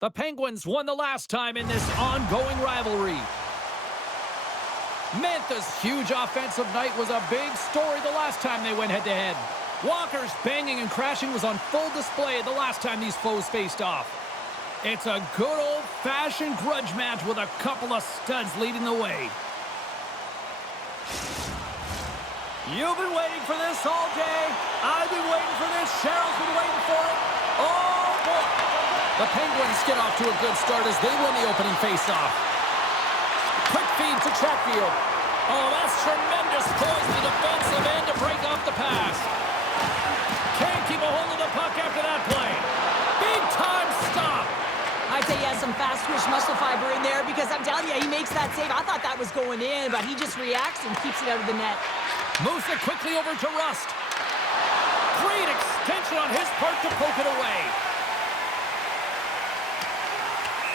The Penguins won the last time in this ongoing rivalry. Mantha's huge offensive night was a big story the last time they went head-to-head. Walker's banging and crashing was on full display the last time these foes faced off. It's a good old-fashioned grudge match with a couple of studs leading the way. You've been waiting for this all day. I've been waiting for this. Cheryl's been waiting for it. Oh, boy. The Penguins get off to a good start as they win the opening faceoff. Quick feed to Chatfield. Oh, that's tremendous poise to the defensive end to break off the pass. Can't keep a hold of the puck after that play. Big time stop. I'd say he has some fast twitch muscle fiber in there because I'm telling you, he makes that save. I thought that was going in, but he just reacts and keeps it out of the net. Moves it quickly over to Rust. Great extension on his part to poke it away.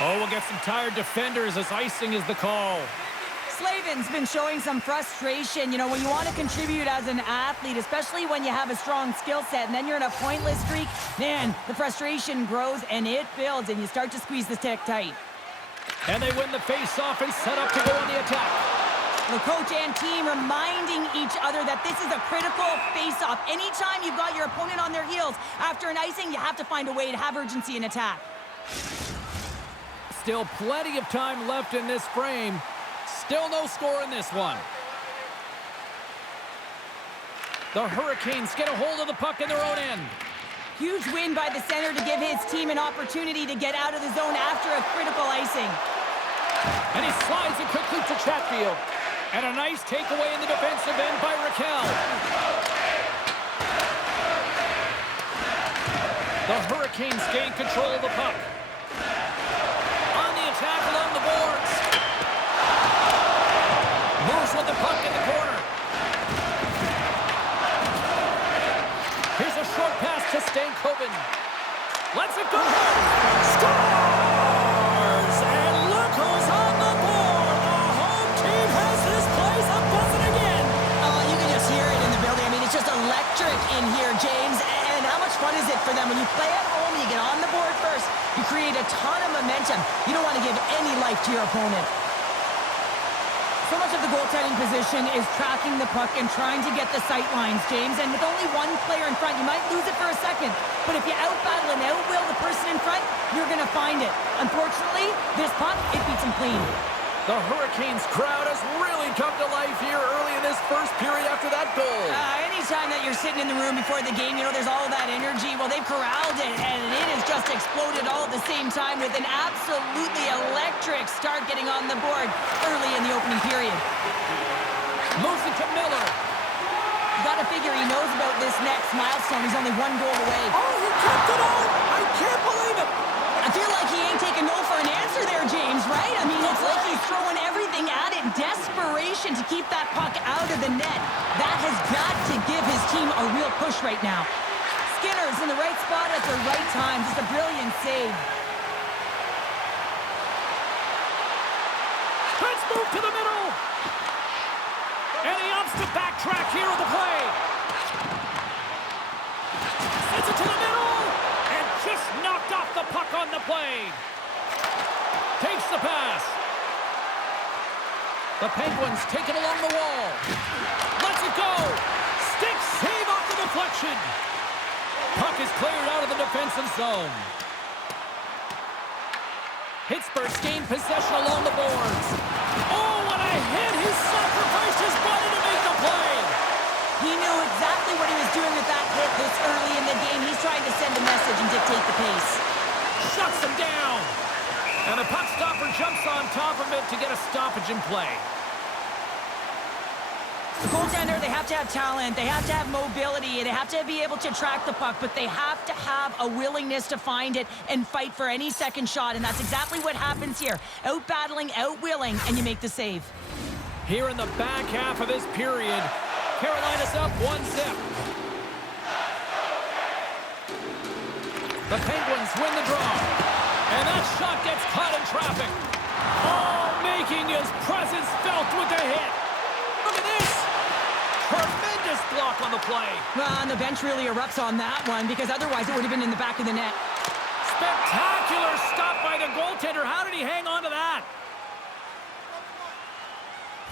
Oh, we'll get some tired defenders as icing is the call. Slavin's been showing some frustration. You know, when you want to contribute as an athlete, especially when you have a strong skill set, and then you're in a pointless streak, man, the frustration grows and it builds, and you start to squeeze the stick tight. And they win the face-off and set up to go on the attack. The coach and team reminding each other that this is a critical face-off. Anytime you've got your opponent on their heels after an icing, you have to find a way to have urgency in attack. Still plenty of time left in this frame. Still no score in this one. The Hurricanes get a hold of the puck in their own end. Huge win by the center to give his team an opportunity to get out of the zone after a critical icing. And he slides it quickly to Chatfield. And a nice takeaway in the defensive end by Raquel. The Hurricanes gain control of the puck. On the attack along the boards. Moves with the puck in the corner. Here's a short pass to Stankoven. Lets it go. Scores! And look who's on the board. The home team has this place a buzzing again. Oh, you can just hear it in the building. I mean, it's just electric in here, James. And how much fun is it for them when you play at home, you get on the board first, you create a ton of momentum. You don't want to give any life to your opponent. So much of the goaltending position is tracking the puck and trying to get the sight lines, James. And with only one player in front, you might lose it for a second. But if you out-battle and out-will the person in front, you're going to find it. Unfortunately, this puck, it beats him clean. The Hurricanes crowd has really come to life here early in this first period after that goal. Anytime that you're sitting in the room before the game, you know, there's all that energy. Well, they've corralled it, and it has just exploded all at the same time with an absolutely electric start getting on the board early in the opening period. Moves it to Miller. You gotta figure he knows about this next milestone. He's only one goal away. Oh, he kept it out! I can't believe it! I feel like he ain't taking no for an answer there, James, right? I mean, it's like he's throwing everything at it in desperation to keep that puck out of the net. That has got to give his team a real push right now. Skinner's in the right spot at the right time. Just a brilliant save. Let's move to the middle! And he opts to backtrack here with the play. Sends it to the middle! And just knocked off the puck on the play. Takes the pass. The Penguins take it along the wall. Lets it go. Stick save off the deflection. Puck is cleared out of the defensive zone. Pittsburgh's gained possession along the boards. Oh, what a hit! He sacrificed his body to make the play. He knew exactly what he was doing with that hit this early in the game. He's trying to send a message and dictate the pace. Shuts him down. And the puck stopper jumps on top of it to get a stoppage in play. The goaltender, they have to have talent, they have to have mobility, they have to be able to track the puck, but they have to have a willingness to find it and fight for any second shot, and that's exactly what happens here. Out-battling, out-willing, and you make the save. Here in the back half of this period, Carolina's up 1-0. The Penguins win the draw. And that shot gets caught in traffic. Oh, making his presence felt with the hit. Look at this. Tremendous block on the play. Well, and the bench really erupts on that one because otherwise it would have been in the back of the net. Spectacular stop by the goaltender. How did he hang on to that?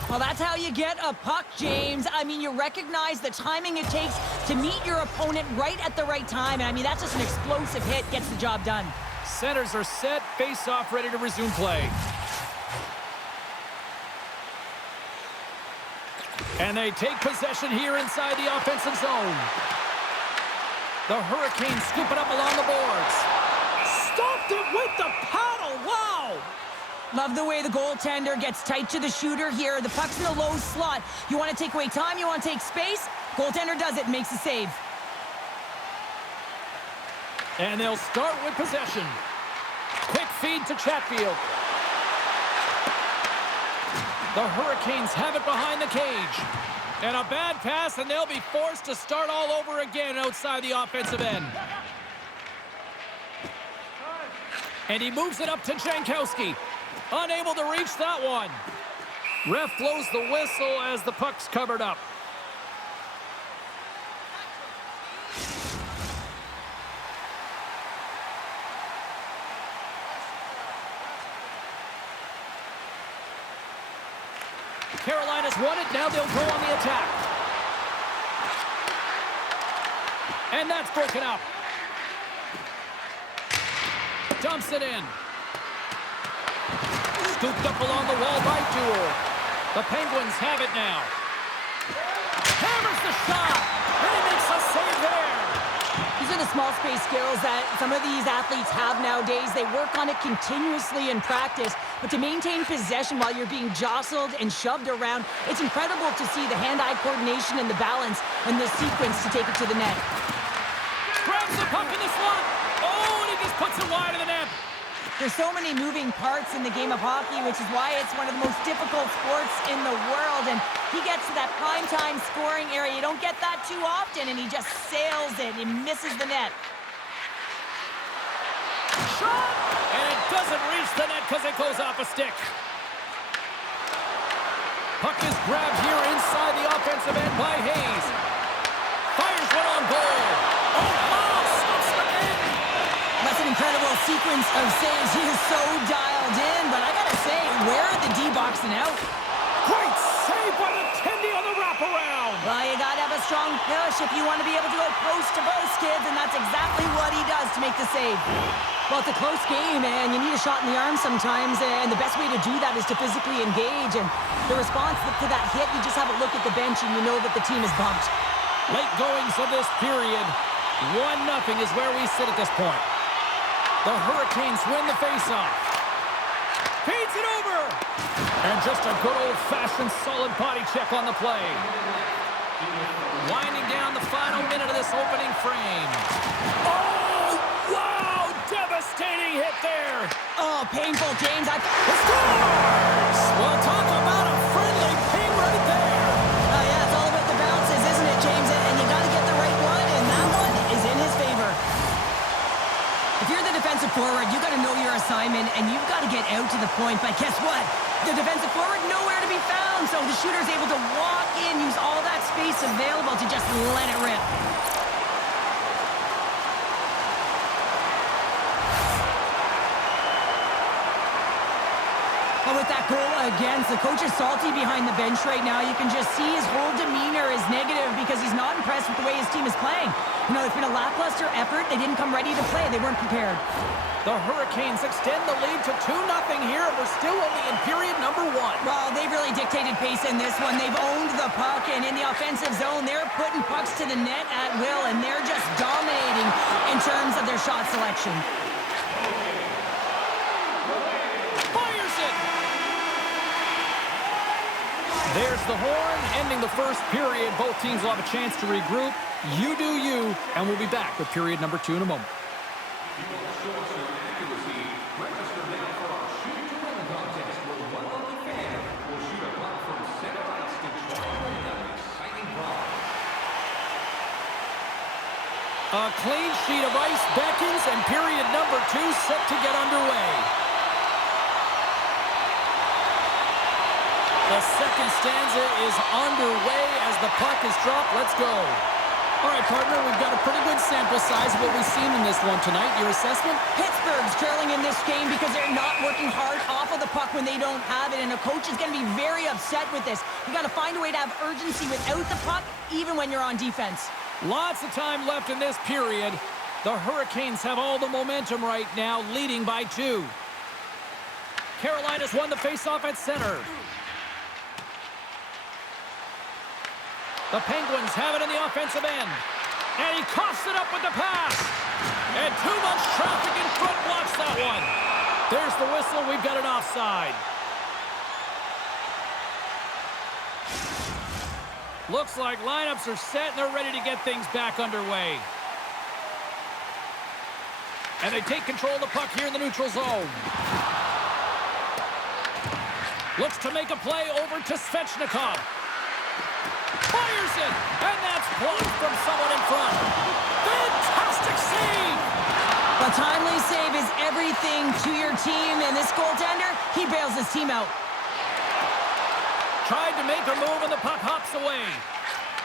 Well, that's how you get a puck, James. I mean, you recognize the timing it takes to meet your opponent right at the right time. And I mean, that's just an explosive hit, gets the job done. Centers are set, face-off ready to resume play. And they take possession here inside the offensive zone. The Hurricanes scoop it up along the boards. Stopped it with the paddle. Wow! Love the way the goaltender gets tight to the shooter here. The puck's in the low slot. You want to take away time, you want to take space. Goaltender does it, makes a save. And they'll start with possession. Quick feed to Chatfield. The Hurricanes have it behind the cage. And a bad pass, and they'll be forced to start all over again outside the offensive end. And he moves it up to Jankowski. Unable to reach that one. Ref blows the whistle as the puck's covered up. Carolina's won it. Now they'll go on the attack. And that's broken up. Dumps it in. Scooped up along the wall by Duel. The Penguins have it now. Hammers the shot. And he makes a save there. These are the small space skills that some of these athletes have nowadays. They work on it continuously in practice. But to maintain possession while you're being jostled and shoved around, it's incredible to see the hand-eye coordination and the balance and the sequence to take it to the net. Grabs the puck in the slot. Oh, and he just puts it wide of the net. There's so many moving parts in the game of hockey, which is why it's one of the most difficult sports in the world. And he gets to that prime-time scoring area. You don't get that too often, and he just sails it. He misses the net. Shot! And it doesn't reach the net because it goes off a stick. Puck is grabbed here inside the offensive end by Hayes. Fires one on goal. Oh, stops the net. That's an incredible sequence of saves. He is so dialed in, but I gotta say, where are the D-boxing out? Great save by the Tendy on the wraparound. Well, you gotta have a strong push if you want to be able to go post to post, kids, and that's exactly what he does to make the save. Well, it's a close game, and you need a shot in the arm sometimes, and the best way to do that is to physically engage, and the response to that hit, you just have a look at the bench, and you know that the team is bumped. Late goings of this period. 1-0 is where we sit at this point. The Hurricanes win the faceoff. Feeds it over. And just a good old-fashioned solid body check on the play. Winding down the final minute of this opening frame. Oh, wow! Devastating hit there. Oh, painful, James. Scores! Well, talk about a friendly ping right there. Oh, yeah, it's all about the bounces, isn't it, James? And you got to get the right one, and that one is in his favor. If you're the defensive forward, you got to know your assignment, and you've got to get out to the point. But guess what? The defensive forward, nowhere to be found. So the shooter's able to walk in, use all that space available to just let it rip. Well, with that goal against, the coach is salty behind the bench right now. You can just see his whole demeanor is negative because he's not impressed with the way his team is playing. You know, it's been a lackluster effort. They didn't come ready to play. They weren't prepared. The Hurricanes extend the lead to 2-0 here, and we're still only in period number 1. Well, they've really dictated pace in this one. They've owned the puck, and in the offensive zone, they're putting pucks to the net at will, and they're just dominating in terms of their shot selection. Fires it! There's the horn, ending the first period. Both teams will have a chance to regroup. You do you, and we'll be back with period number 2 in a moment. A clean sheet of ice beckons, and period number 2 set to get underway. The second stanza is underway as the puck is dropped. Let's go. All right, partner, we've got a pretty good sample size of what we've seen in this one tonight. Your assessment? Pittsburgh's trailing in this game because they're not working hard off of the puck when they don't have it, and a coach is going to be very upset with this. You got to find a way to have urgency without the puck, even when you're on defense. Lots of time left in this period. The Hurricanes have all the momentum right now, leading by 2. Carolina's won the faceoff at center. The Penguins have it in the offensive end. And he coughs it up with the pass. And too much traffic in front blocks that one. There's the whistle. We've got an offside. Looks like lineups are set and they're ready to get things back underway. And they take control of the puck here in the neutral zone. Looks to make a play over to Svechnikov. Fires it, and that's blocked from someone in front. Fantastic save! A timely save is everything to your team, and this goaltender, he bails his team out. Tried to make a move, and the puck hops away.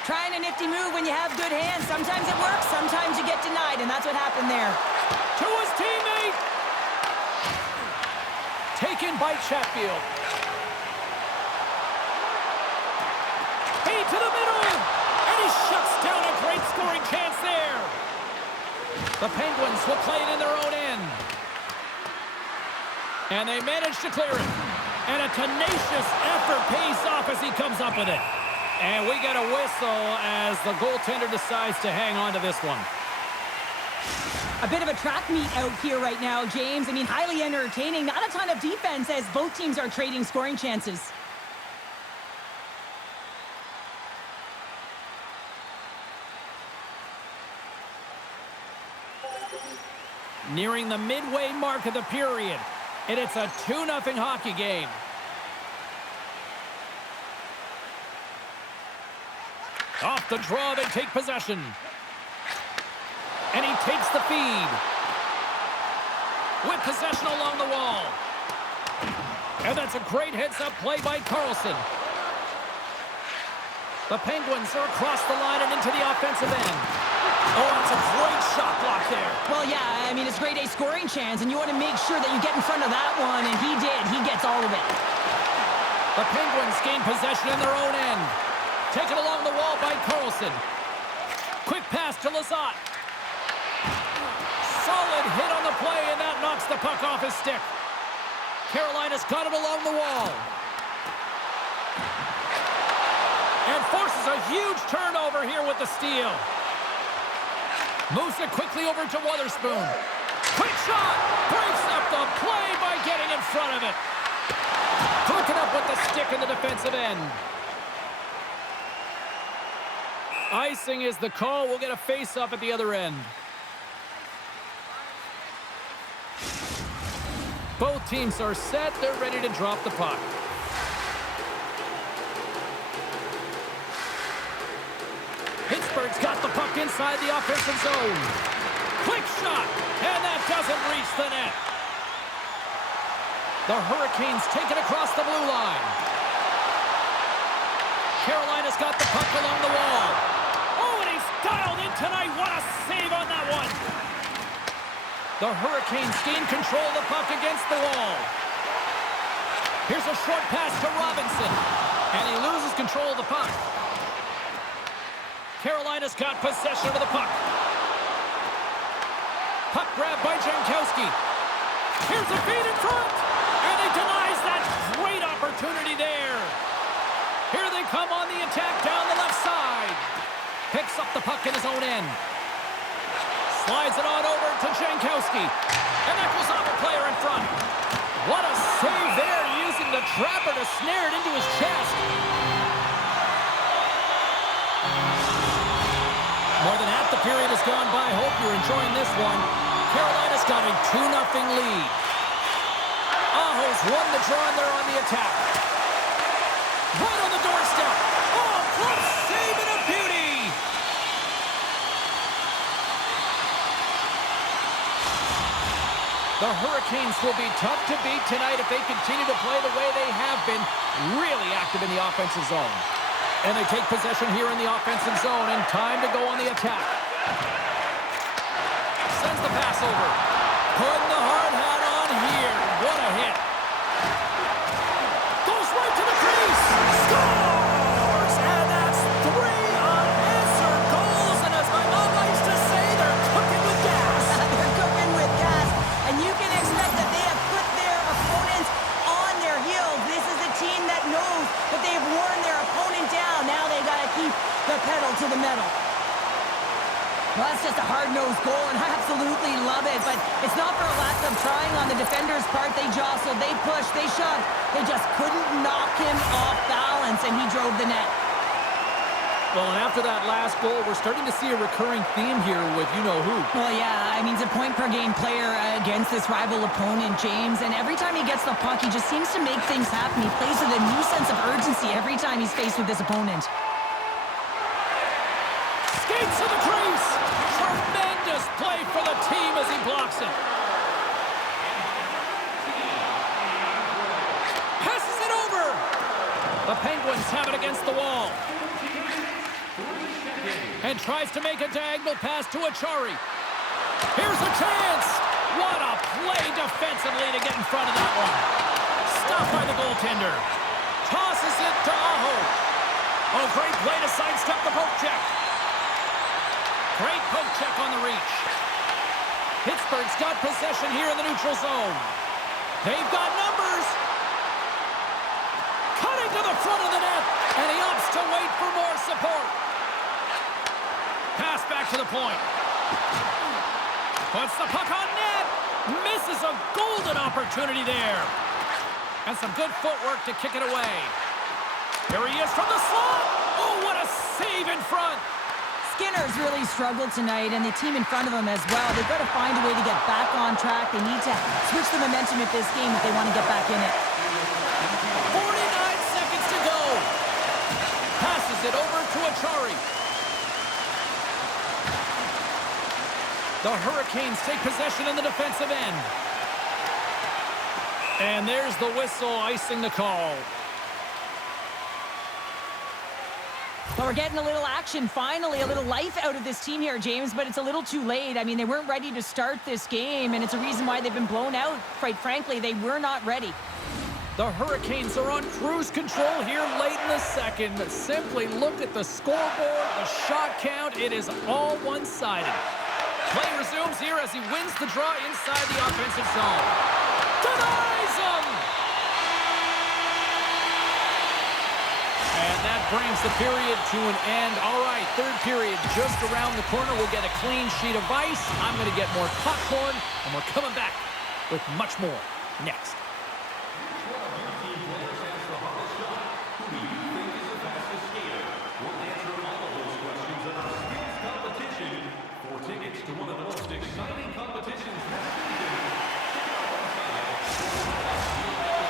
Trying a nifty move when you have good hands. Sometimes it works, sometimes you get denied, and that's what happened there. To his teammate! Taken by Chatfield. To the middle, and he shuts down a great scoring chance there. The Penguins will play it in their own end. And they manage to clear it. And a tenacious effort pays off as he comes up with it. And we get a whistle as the goaltender decides to hang on to this one. A bit of a track meet out here right now, James. I mean, highly entertaining. Not a ton of defense as both teams are trading scoring chances. Nearing the midway mark of the period, and it's a 2-0 hockey game. Off the draw, they take possession. And he takes the feed. With possession along the wall. And that's a great heads-up play by Carlson. The Penguins are across the line and into the offensive end. Oh, that's a great shot block there. Well, yeah, I mean, it's grade A scoring chance, and you want to make sure that you get in front of that one, and he did. He gets all of it. The Penguins gain possession in their own end. Taken along the wall by Carlson. Quick pass to Lizotte. Solid hit on the play, and that knocks the puck off his stick. Carolina's got it along the wall. And forces a huge turnover here with the steal. Moves it quickly over to Wotherspoon. Quick shot! Breaks up the play by getting in front of it. Hooking up with the stick in the defensive end. Icing is the call. We'll get a face-up at the other end. Both teams are set. They're ready to drop the puck. Pittsburgh's got the puck inside the offensive zone. Quick shot, and that doesn't reach the net. The Hurricanes take it across the blue line. Carolina's got the puck along the wall. Oh, and he's dialed in tonight. What a save on that one. The Hurricanes gain control of the puck against the wall. Here's a short pass to Robinson, and he loses control of the puck. Carolina's got possession of the puck. Puck grab by Jankowski. Here's a feed in front. And he denies that great opportunity there. Here they come on the attack down the left side. Picks up the puck in his own end. Slides it on over to Jankowski. And that goes off a player in front. What a save there, using the trapper to snare it into his chest. More than half the period has gone by. Hope you're enjoying this one. Carolina's got a 2-0 lead. Aho's won the draw and they're on the attack. Right on the doorstep. Oh, close save and a beauty. The Hurricanes will be tough to beat tonight if they continue to play the way they have been, really active in the offensive zone. And they take possession here in the offensive zone, and time to go on the attack. Sends the pass over. Putting the hard hat on here. What a hit. Goes right to the crease. Scores! And that's 3 unanswered goals. And as my mom likes to say, they're cooking with gas. They're cooking with gas. And you can expect that they have put their opponents on their heels. This is a team that knows that they've worn their opponent down. Now they got to keep the pedal to the metal. Well, that's just a hard-nosed goal, and I absolutely love it. But it's not for a lack of trying on the defender's part. They jostled, they pushed, they shoved. They just couldn't knock him off balance, and he drove the net. Well, and after that last goal, we're starting to see a recurring theme here with you-know-who. Well, yeah, I mean, he's a point-per-game player against this rival opponent, James. And every time he gets the puck, he just seems to make things happen. He plays with a new sense of urgency every time he's faced with this opponent. Skates to the crease. Tremendous play for the team as he blocks it. Passes it over. The Penguins have it against the wall. And tries to make a diagonal pass to Achari. Here's a chance. What a play defensively to get in front of that one. Stopped by the goaltender. Tosses it to Aho. Oh, great play to sidestep the poke check. Great poke check on the reach. Pittsburgh's got possession here in the neutral zone. They've got numbers. Cutting to the front of the net. And he opts to wait for more support. Pass back to the point. Puts the puck on net. Misses a golden opportunity there. And some good footwork to kick it away. Here he is from the slot. Oh, what a save in front. Skinner's really struggled tonight, and the team in front of him as well. They've got to find a way to get back on track. They need to switch the momentum of this game if they want to get back in it. 49 seconds to go. Passes it over to Achari. The Hurricanes take possession in the defensive end. And there's the whistle icing the call. Well, we're getting a little action, finally, a little life out of this team here, James, but it's a little too late. I mean, they weren't ready to start this game, and it's a reason why they've been blown out. Quite frankly, they were not ready. The Hurricanes are on cruise control here late in the second. Simply look at the scoreboard, the shot count. It is all one-sided. Play resumes here as he wins the draw inside the offensive zone. Denies him! And that brings the period to an end. All right, third period just around the corner. We'll get a clean sheet of ice. I'm going to get more popcorn, and we're coming back with much more next.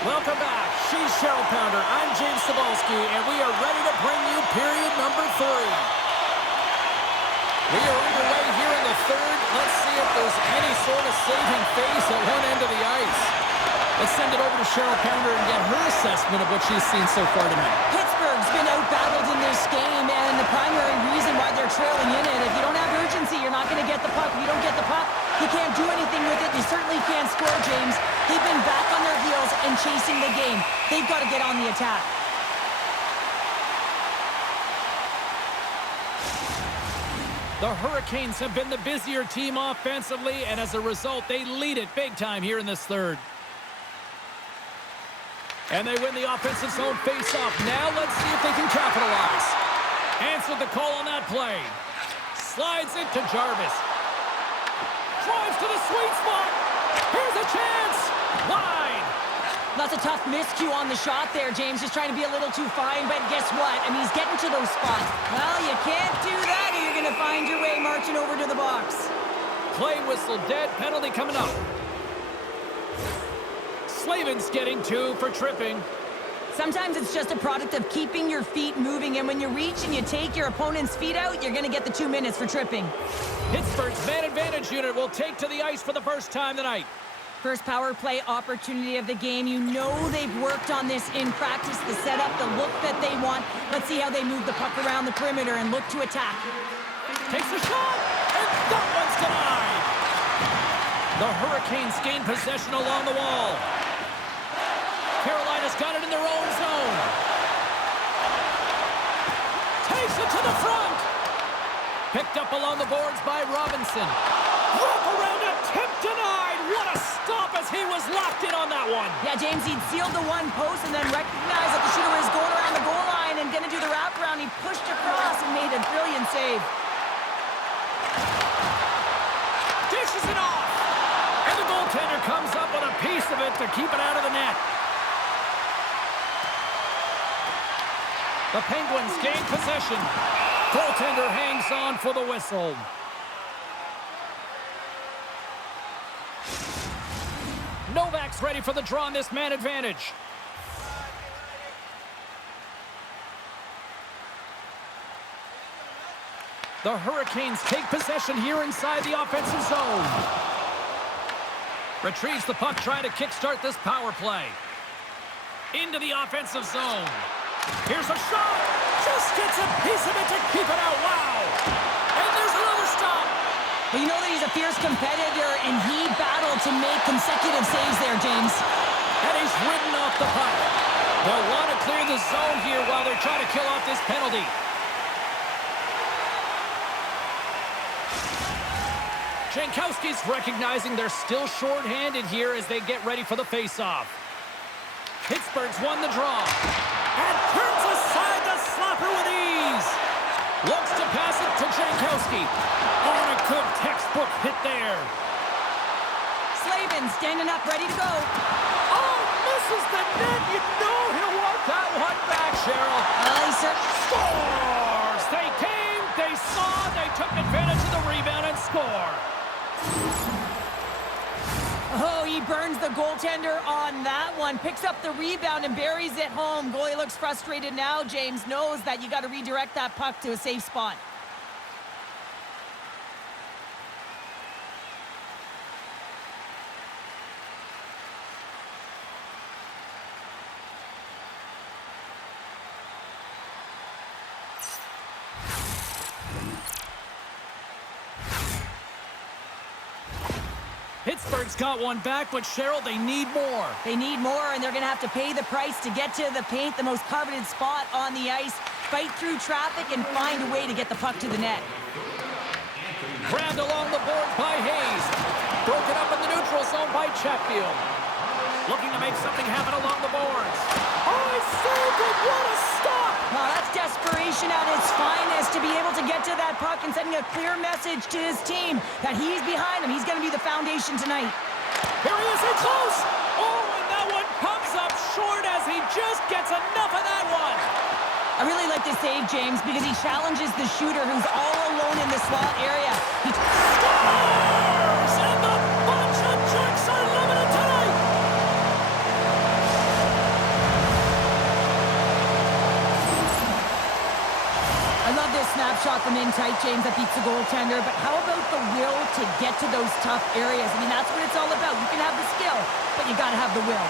Welcome back. She's Cheryl Pounder. I'm James Cebulski, and we are ready to bring you period number 3. We are underway here in the third. Let's see if there's any sort of saving face at one end of the ice. Let's send it over to Cheryl Pounder and get her assessment of what she's seen so far tonight. Pittsburgh's been outbattled in this game, and the primary reason why they're trailing in it, if you don't have urgency, you're not going to get the puck. If you don't get the puck, you can't do anything with it. You certainly can't score, James. They've been back on their heels and chasing the game. They've got to get on the attack. The Hurricanes have been the busier team offensively, and as a result, they lead it big time here in this third. And they win the offensive zone face-off. Now let's see if they can capitalize. Answered the call on that play. Slides it to Jarvis. Drives to the sweet spot. Here's a chance. Wide. That's a tough miscue on the shot there, James. Just trying to be a little too fine, but guess what? I mean, he's getting to those spots. Well, you can't do that or you're going to find your way marching over to the box. Play whistle dead. Penalty coming up. Slavin's getting 2 for tripping. Sometimes it's just a product of keeping your feet moving, and when you reach and you take your opponent's feet out, you're going to get the 2 minutes for tripping. Pittsburgh's man advantage unit will take to the ice for the first time tonight. First power play opportunity of the game. You know they've worked on this in practice, the setup, the look that they want. Let's see how they move the puck around the perimeter and look to attack. Takes a shot, and that one's denied. The Hurricanes gain possession along the wall. Carolina's got it in their own zone. Takes it to the front. Picked up along the boards by Robinson. Wrap around a tip denied. What a stop as he was locked in on that one. Yeah, James, he'd sealed the one post and then recognized that the shooter was going around the goal line and going to do the wraparound. He pushed across and made a brilliant save. Dishes it off. And the goaltender comes up with a piece of it to keep it out of the net. The Penguins gain possession. Goaltender hangs on for the whistle. Novak's ready for the draw on this man advantage. The Hurricanes take possession here inside the offensive zone. Retrieves the puck, trying to kickstart this power play. Into the offensive zone. Here's a shot. Just gets a piece of it to keep it out. Wow. And there's another stop. Well, you know that he's a fierce competitor, and he battled to make consecutive saves there, James. And he's ridden off the puck. They'll want to clear the zone here while they're trying to kill off this penalty. Jankowski's recognizing they're still short-handed here as they get ready for the face-off. Pittsburgh's won the draw. And turns aside the slapper with ease. Looks to pass it to Jankowski. On a good textbook hit there. Slavin standing up, ready to go. Oh, misses the net. You know he'll want that one back, Cheryl. He Scores! They came, they saw, they took advantage of the rebound and score. Oh, he burns the goaltender on that one. Picks up the rebound and buries it home. Goalie looks frustrated now. James knows that you got to redirect that puck to a safe spot. Pittsburgh's got one back, but Cheryl, they need more. They need more, and they're going to have to pay the price to get to the paint, the most coveted spot on the ice, fight through traffic, and find a way to get the puck to the net. Grabbed along the boards by Hayes. Broken up in the neutral zone by Chatfield. Looking to make something happen along the boards. Oh, he saved it! What a stop! Well, that's desperation at its finest to be able to get to that puck and sending a clear message to his team that he's behind him. He's going to be the foundation tonight. Here he is, in close! Oh, and that one comes up short as he just gets enough of that one. I really like this save, James, because he challenges the shooter who's all alone in the slot area. He scores! And the bunch of jerks are limited tonight! I love this snapshot from in tight, James, that beats the goaltender, but how about the will to get to those tough areas? I mean, that's what it's all about. You can have the skill, but you got to have the will.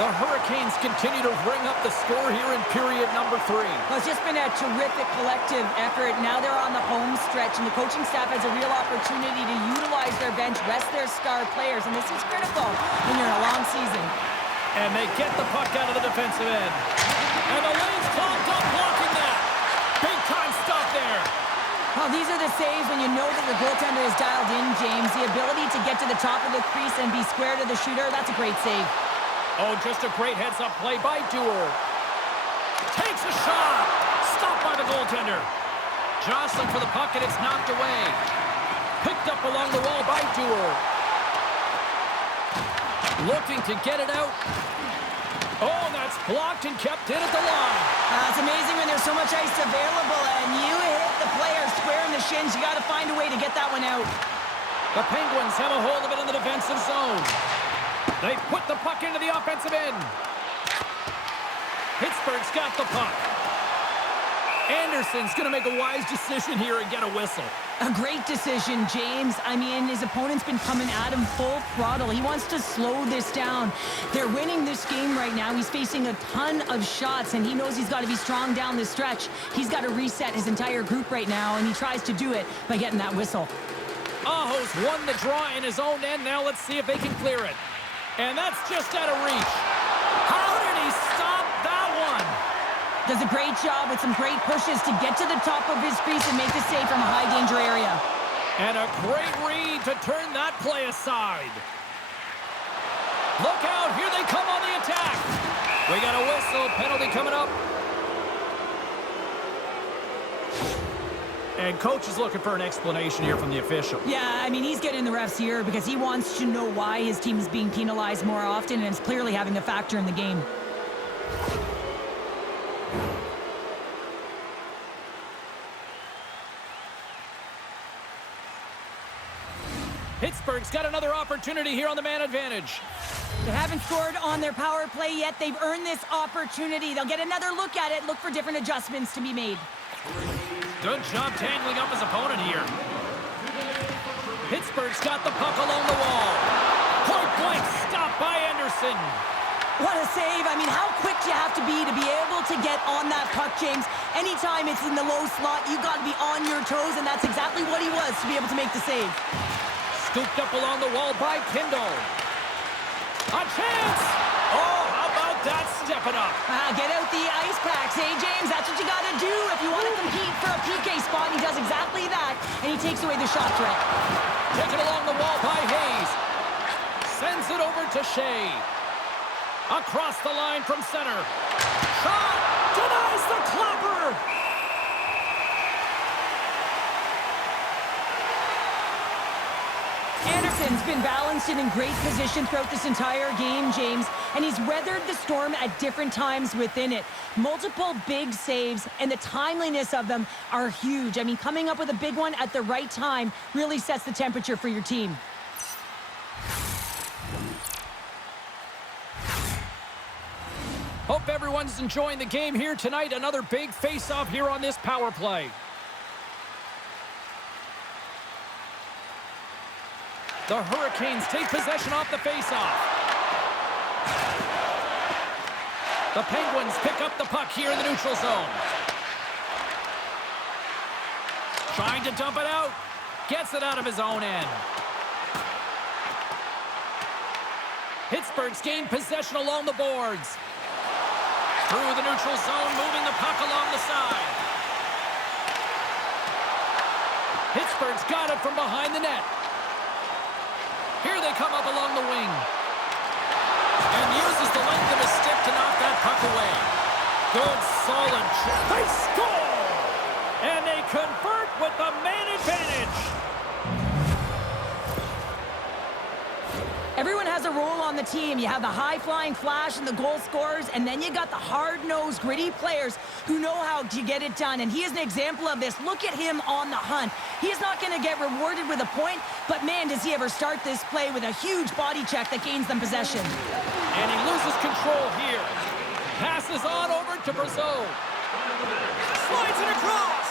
The Hurricanes continue to ring up the score here in period number 3. Well, it's just been a terrific collective effort. Now they're on the home stretch, and the coaching staff has a real opportunity to utilize their bench, rest their star players, and this is critical when you're in a long season. And they get the puck out of the defensive end. And the lane's clogged up, blocking that. Big-time stop there. Well, these are the saves when you know that your goaltender is dialed in, James. The ability to get to the top of the crease and be square to the shooter, that's a great save. Oh, just a great heads-up play by Dewar. Takes a shot. Stopped by the goaltender. Jostling for the puck, and it's knocked away. Picked up along the wall by Dewar. Looking to get it out. Oh, that's blocked and kept in at the line. It's amazing when there's so much ice available, and you hit the player square in the shins. You got to find a way to get that one out. The Penguins have a hold of it in the defensive zone. They put the puck into the offensive end. Pittsburgh's got the puck. Anderson's going to make a wise decision here and get a whistle. A great decision, James. I mean, his opponent's been coming at him full throttle. He wants to slow this down. They're winning this game right now. He's facing a ton of shots, and he knows he's got to be strong down this stretch. He's got to reset his entire group right now, and he tries to do it by getting that whistle. Aho's won the draw in his own end. Now let's see if they can clear it. And that's just out of reach. How did he stop that one? Does a great job with some great pushes to get to the top of his crease and make the save from a high-danger area. And a great read to turn that play aside. Look out, here they come on the attack. We got a whistle, penalty coming up. And coach is looking for an explanation here from the official. Yeah, I mean, he's getting the refs here because he wants to know why his team is being penalized more often, and it's clearly having a factor in the game. Pittsburgh's got another opportunity here on the man advantage. They haven't scored on their power play yet. They've earned this opportunity. They'll get another look at it, look for different adjustments to be made. Good job tangling up his opponent here. Pittsburgh's got the puck along the wall. Point blank stop by Anderson. What a save. I mean, how quick do you have to be able to get on that puck, James? Anytime it's in the low slot, you've got to be on your toes, and that's exactly what he was to be able to make the save. Scooped up along the wall by Kindle. A chance! Oh, how about that stepping up? Get out the ice packs, eh, James? That's what you got to do if you want to compete for a PK spot. He does exactly that, and he takes away the shot threat. Taken along the wall by Hayes. Sends it over to Shea. Across the line from center. Shot! Denies the clapper! Anderson's been balanced and in great position throughout this entire game, James, and he's weathered the storm at different times within it. Multiple big saves, and the timeliness of them are huge. I mean, coming up with a big one at the right time really sets the temperature for your team. Hope everyone's enjoying the game here tonight. Another big face-off here on this power play. The Hurricanes take possession off the face-off. The Penguins pick up the puck here in the neutral zone. Trying to dump it out. Gets it out of his own end. Pittsburgh's gained possession along the boards. Through the neutral zone, moving the puck along the side. Pittsburgh's got it from behind the net. Here they come up along the wing. And uses the length of his stick to knock that puck away. Good, solid check. They score! And they convert with the man advantage. Everyone has a role on the team. You have the high-flying flash and the goal scorers, and then you got the hard-nosed, gritty players who know how to get it done, and he is an example of this. Look at him on the hunt. He's not going to get rewarded with a point, but man, does he ever start this play with a huge body check that gains them possession. And he loses control here. Passes on over to Brazeau. Slides it across.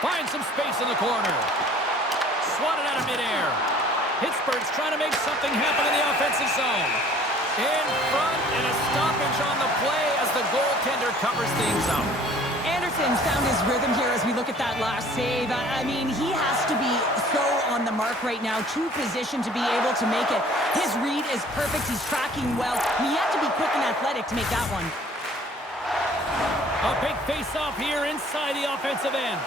Finds some space in the corner. Swatted out of midair. Pittsburgh's trying to make something happen in the offensive zone. In front, and a stoppage on the play as the goaltender covers things up. Anderson's found his rhythm here as we look at that last save. I mean, he has to be so on the mark right now, true position to be able to make it. His read is perfect. He's tracking well. I mean, you have to be quick and athletic to make that one. A big face-off here inside the offensive end.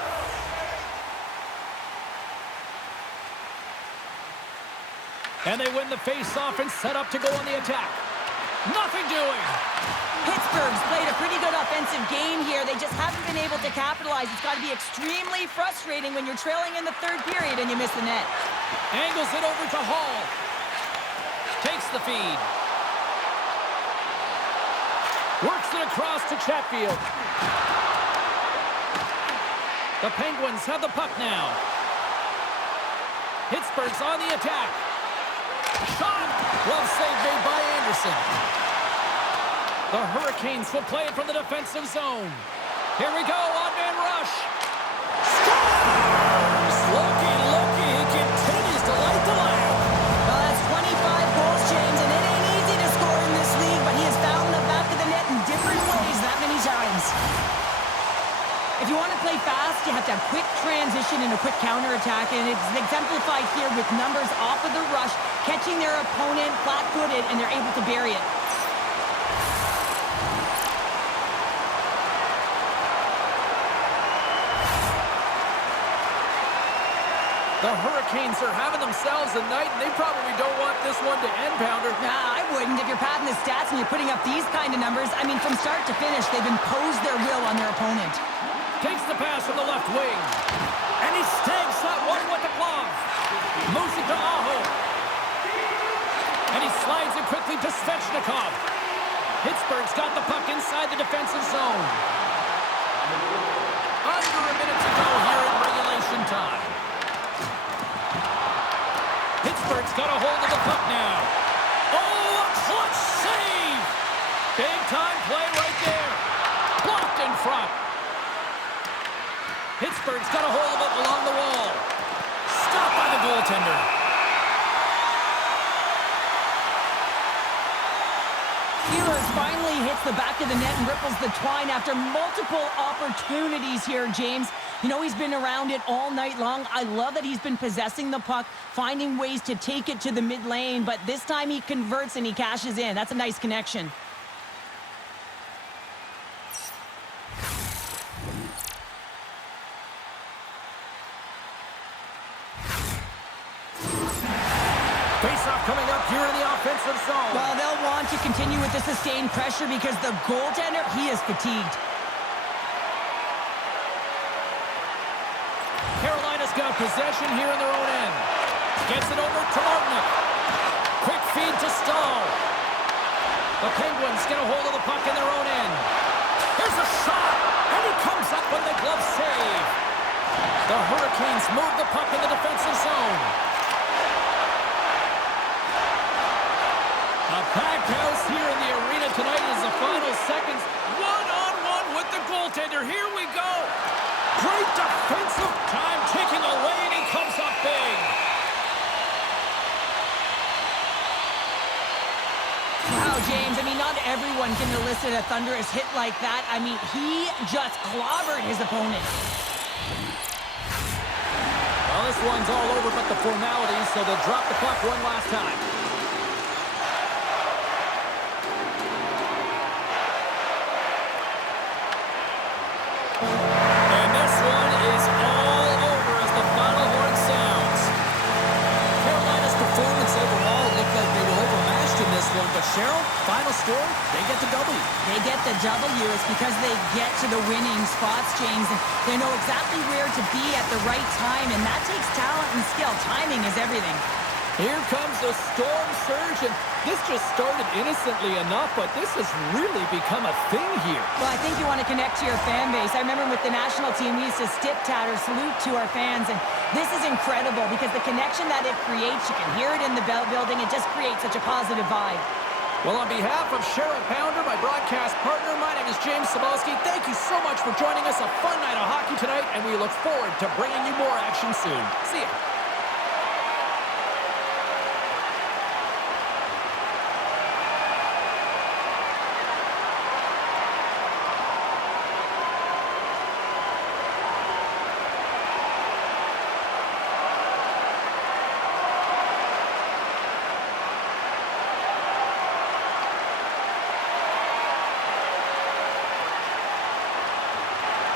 And they win the face-off and set up to go on the attack. Nothing doing. Pittsburgh's played a pretty good offensive game here. They just haven't been able to capitalize. It's got to be extremely frustrating when you're trailing in the third period and you miss the net. Angles it over to Hall. Takes the feed. Works it across to Chatfield. The Penguins have the puck now. Pittsburgh's on the attack. Shot! Glove save made by Anderson. The Hurricanes will play it from the defensive zone. Here we go, on-man rush. Scores! Looky, looky, he continues to light the lamp. Well, that's 25 goals, James, and it ain't easy to score in this league, but he has found the back of the net in different ways that many times. If you want to play fast, you have to have quick transition and a quick counterattack, and it's exemplified here with numbers off of the rush, catching their opponent flat-footed, and they're able to bury it. The Hurricanes are having themselves a night, and they probably don't want this one to end, Pounder. Nah, I wouldn't. If you're padding the stats and you're putting up these kind of numbers, I mean, from start to finish, they've imposed their will on their opponent. Takes the pass from the left wing. And he snags that one with the glove. Moves it to Aho. And he slides it quickly to Svechnikov. Pittsburgh's got the puck inside the defensive zone. Under a minute to go here in regulation time. Pittsburgh's got a hold of the puck now. Oh, a clutch save! Big-time play right there. Blocked in front. Pittsburgh's got a hold of it along the wall. Stopped by the goaltender. Steelers finally hits the back of the net and ripples the twine after multiple opportunities here, James. You know, he's been around it all night long. I love that he's been possessing the puck, finding ways to take it to the mid lane, but this time he converts and he cashes in. That's a nice connection. Face-off coming up here in the offensive zone. Well, they'll want to continue with the sustained pressure because the goaltender, he is fatigued. Carolina's got possession here in their own end. Gets it over to Martinic. Quick feed to Stahl. The Penguins get a hold of the puck in their own end. Here's a shot, and he comes up with the glove save. The Hurricanes move the puck in the defensive zone. A packed house here in the arena tonight as the final seconds. One-on-one with the goaltender. Here we go. Great defensive time ticking away, and he comes up big. Wow, James, I mean, not everyone can elicit a thunderous hit like that. I mean, he just clobbered his opponent. Well, this one's all over but the formalities, so they'll drop the puck one last time. And this one is all over as the final horn sounds. Carolina's performance overall looked like they were overmatched in this one, but Cheryl, final score, they get the W. They get the W. It's because they get to the winning spots, James. And they know exactly where to be at the right time, and that takes talent and skill. Timing is everything. Here comes the storm surge, and this just started innocently enough, but this has really become a thing here. Well, I think you want to connect to your fan base. I remember with the national team, we used to tip-tat or salute to our fans, and this is incredible because the connection that it creates, you can hear it in the building, it just creates such a positive vibe. Well, on behalf of Cheryl Pounder, my broadcast partner, my name is James Cebulski. Thank you so much for joining us. A fun night of hockey tonight, and we look forward to bringing you more action soon. See ya.